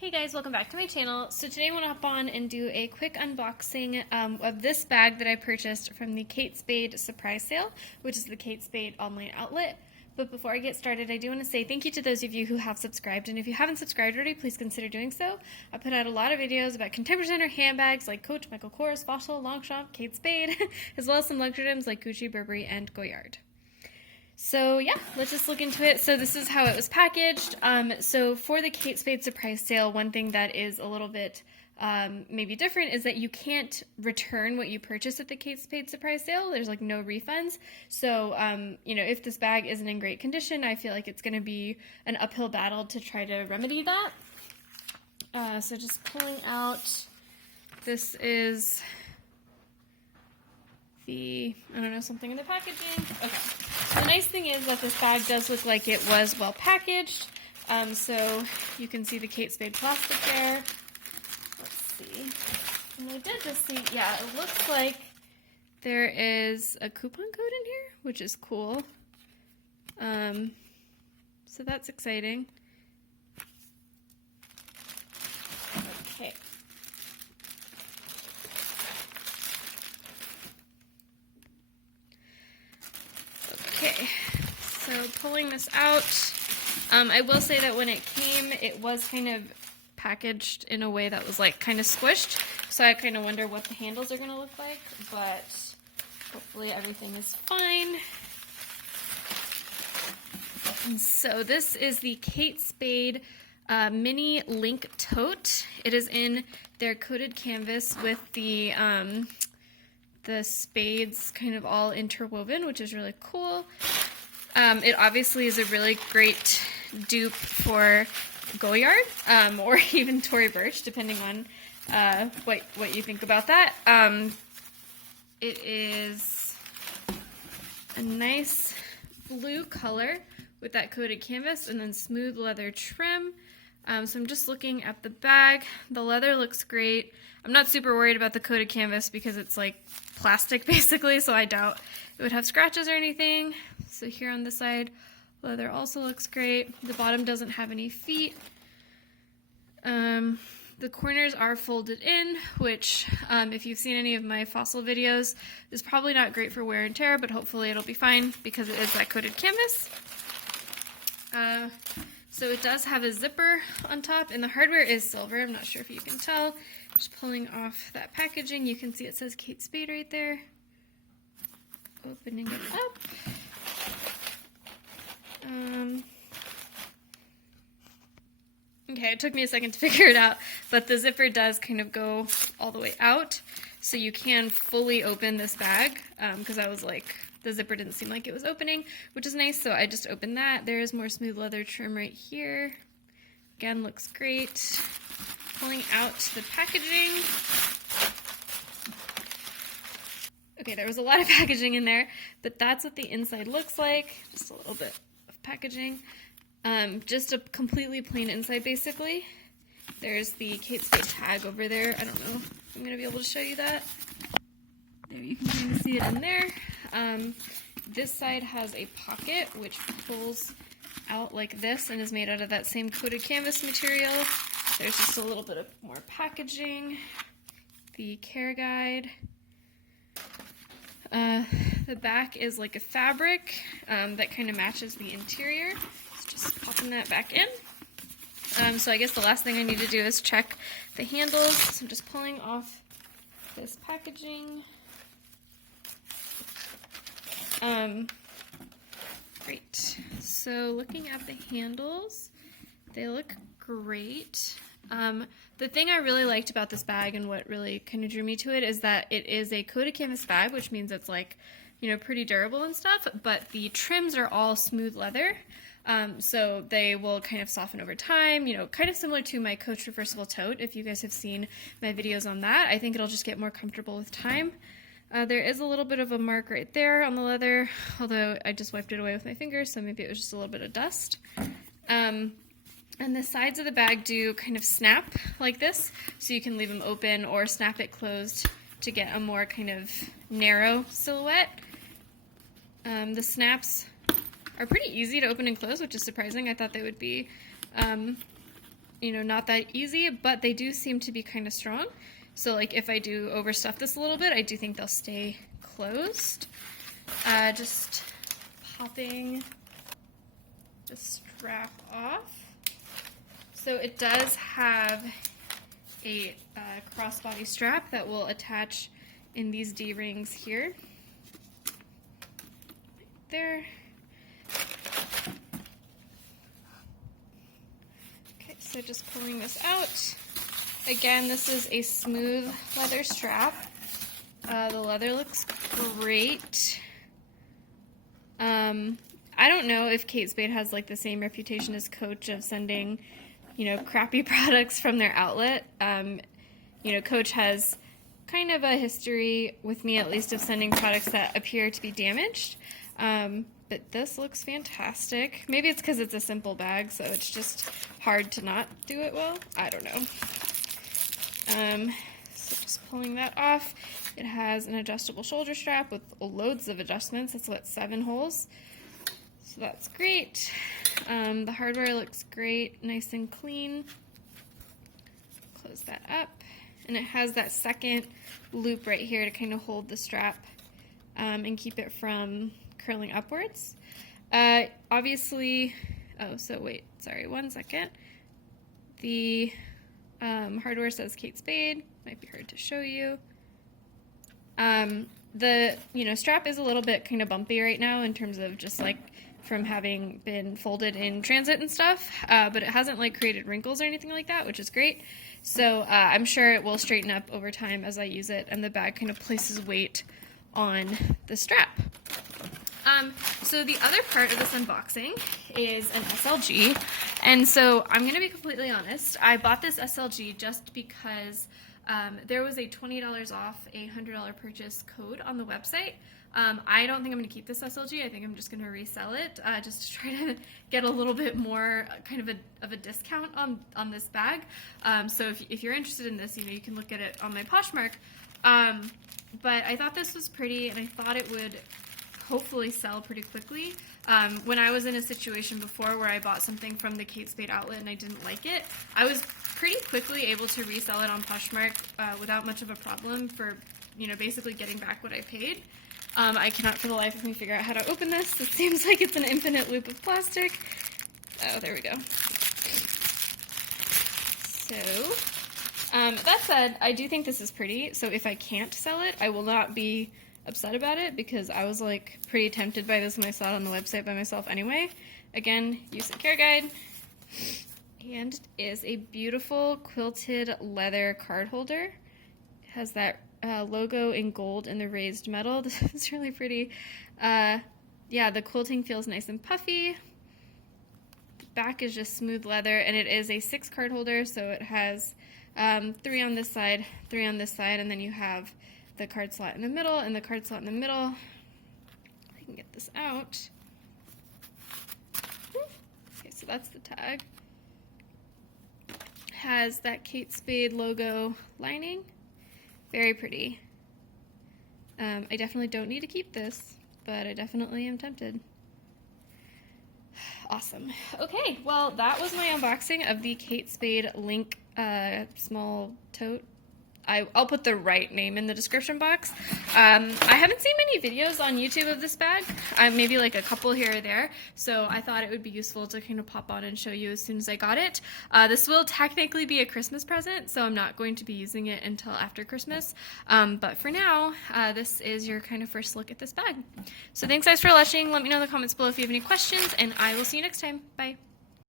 Hey guys, welcome back to my channel. So today I want to hop on and do a quick unboxing of this bag that I purchased from the Kate Spade surprise sale, which is the Kate Spade online outlet. But before I get started, I do want to say thank you to those of you who have subscribed, and if you haven't subscribed already, please consider doing so. I put out a lot of videos about contemporary designer handbags like Coach, Michael Kors, Fossil, Longchamp, Kate Spade, as well as some luxury items like Gucci, Burberry, and Goyard. So yeah, let's just look into it. So this is how it was packaged. So for the Kate Spade surprise sale, one thing that is a little bit maybe different is that you can't return what you purchased at the Kate Spade surprise sale. There's like no refunds. So, you know, if this bag isn't in great condition, I feel like it's going to be an uphill battle to try to remedy that. So just pulling out, this is the, I don't know, something in the packaging. Okay. The nice thing is that this bag does look like it was well packaged. So you can see the Kate Spade plastic there. Let's see. And I did just see, yeah, it looks like there is a coupon code in here, which is cool. So that's exciting. Okay. Okay, so pulling this out, I will say that when it came, it was kind of packaged in a way that was like kind of squished, so I kind of wonder what the handles are going to look like, but hopefully everything is fine. And so this is the Kate Spade mini link tote. It is in their coated canvas with the spades kind of all interwoven, which is really cool. It obviously is a really great dupe for Goyard, or even Tory Burch, depending on what you think about that. It is a nice blue color with that coated canvas and then smooth leather trim. So I'm just looking at the bag. The leather looks great. I'm not super worried about the coated canvas because it's like plastic basically, so I doubt it would have scratches or anything. So here on this side, leather also looks great. The bottom doesn't have any feet. The corners are folded in, which if you've seen any of my Fossil videos, is probably not great for wear and tear, but hopefully it'll be fine because it is that coated canvas. So it does have a zipper on top, and the hardware is silver. I'm not sure if you can tell. Just pulling off that packaging, you can see it says Kate Spade right there. Opening it up. Okay, it took me a second to figure it out, but the zipper does kind of go all the way out, so you can fully open this bag, because I was like, the zipper didn't seem like it was opening, which is nice, so I just opened that. There is more smooth leather trim right here. Again, looks great. Pulling out the packaging. Okay, there was a lot of packaging in there, but that's what the inside looks like. Just a little bit of packaging. Just a completely plain inside, basically. There's the Kate Spade tag over there. I don't know if I'm going to be able to show you that. There, you can kind of see it in there. This side has a pocket which pulls out like this and is made out of that same coated canvas material. There's just a little bit of more packaging. The care guide. The back is like a fabric that kind of matches the interior. So just popping that back in. So I guess the last thing I need to do is check the handles. So I'm just pulling off this packaging. Great. So looking at the handles, they look great. The thing I really liked about this bag and what really kind of drew me to it is that it is a coated canvas bag, which means it's like, you know, pretty durable and stuff, but the trims are all smooth leather. So they will kind of soften over time, you know, kind of similar to my Coach reversible tote. If you guys have seen my videos on that, I think it'll just get more comfortable with time. There is a little bit of a mark right there on the leather, although I just wiped it away with my fingers, so maybe it was just a little bit of dust. And the sides of the bag do kind of snap like this, so you can leave them open or snap it closed to get a more kind of narrow silhouette. The snaps are pretty easy to open and close, which is surprising. I thought they would be you know, not that easy, but they do seem to be kind of strong. So like if I do overstuff this a little bit, I do think they'll stay closed. Just popping the strap off. So it does have a crossbody strap that will attach in these D-rings here. Right there. Okay, so just pulling this out. Again, this is a smooth leather strap. The leather looks great. I don't know if Kate Spade has like the same reputation as Coach of sending, you know, crappy products from their outlet. You know, Coach has kind of a history with me, at least, of sending products that appear to be damaged. But this looks fantastic. Maybe it's because it's a simple bag, so it's just hard to not do it well. I don't know. So just pulling that off. It has an adjustable shoulder strap with loads of adjustments. It's what, 7 holes. So that's great. The hardware looks great, nice and clean. Close that up. And it has that second loop right here to kind of hold the strap and keep it from curling upwards. Obviously, oh, so wait, sorry, 1 second. The hardware says Kate Spade. Might be hard to show you. The, you know, strap is a little bit kind of bumpy right now in terms of just like from having been folded in transit and stuff, but it hasn't like created wrinkles or anything like that, which is great. So I'm sure it will straighten up over time as I use it, and the bag kind of places weight on the strap. So the other part of this unboxing is an SLG, and so I'm going to be completely honest, I bought this SLG just because there was a $20 off a $100 purchase code on the website. I don't think I'm going to keep this SLG. I think I'm just going to resell it just to try to get a little bit more kind of a discount on this bag. So if you're interested in this, you know, you can look at it on my Poshmark. But I thought this was pretty, and I thought it would hopefully sell pretty quickly. When I was in a situation before where I bought something from the Kate Spade outlet and I didn't like it, I was pretty quickly able to resell it on Poshmark without much of a problem for, you know, basically getting back what I paid. I cannot for the life of me figure out how to open this. It seems like it's an infinite loop of plastic. Oh, there we go. So, that said, I do think this is pretty, so if I can't sell it, I will not be upset about it, because I was like pretty tempted by this when I saw it on the website by myself anyway. Again, use the care guide. And it is a beautiful quilted leather card holder. It has that logo in gold and the raised metal. This is really pretty. Yeah, the quilting feels nice and puffy. The back is just smooth leather, and it is a 6 card holder, so it has 3 on this side, 3 on this side, and then you have the card slot in the middle and the card slot in the middle. I can get this out. Okay, so that's the tag. Has that Kate Spade logo lining. Very pretty. I definitely don't need to keep this, but I definitely am tempted. Awesome. Okay, well, that was my unboxing of the Kate Spade Link small tote. I'll put the right name in the description box. I haven't seen many videos on YouTube of this bag, maybe like a couple here or there, so I thought it would be useful to kind of pop on and show you as soon as I got it. This will technically be a Christmas present, so I'm not going to be using it until after Christmas, but for now, this is your kind of first look at this bag. So thanks guys for watching. Let me know in the comments below if you have any questions, and I will see you next time. Bye.